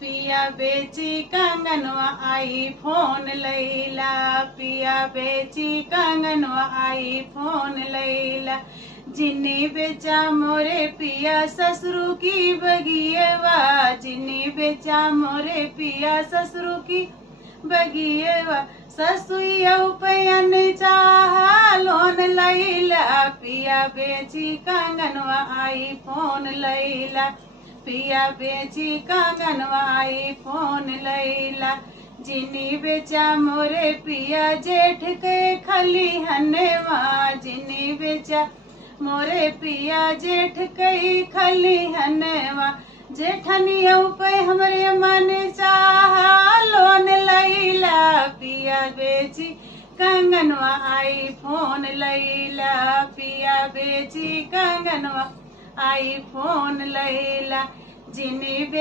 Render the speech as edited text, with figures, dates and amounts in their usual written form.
पिया बेची कंगनवा आई फोन लैला, पिया बेची कंगनवा आई फोन लैला। जिन्नी बेचा मोरे पिया ससुरु की बगिएवा, जिन्नी बेचा मोरे पिया ससुरु की बगिएवा। ससुइया उपयन चाहा लोन लैला, पिया बेची कंगनवा आई फोन लैला, पिया बेची कंगनवा आई फोन लैला। जिनी बेचा मोरे पिया जेठ के खलिहनवा, जिनी बेचा मोरे पिया जेठ के खलिहनवा। जेठनिया पे हमरे मन चाहा लोन लैला, पिया बेची कंगनवा आई फोन लैला, पिया बेची कंगनवा आई फोन लैला। जिनी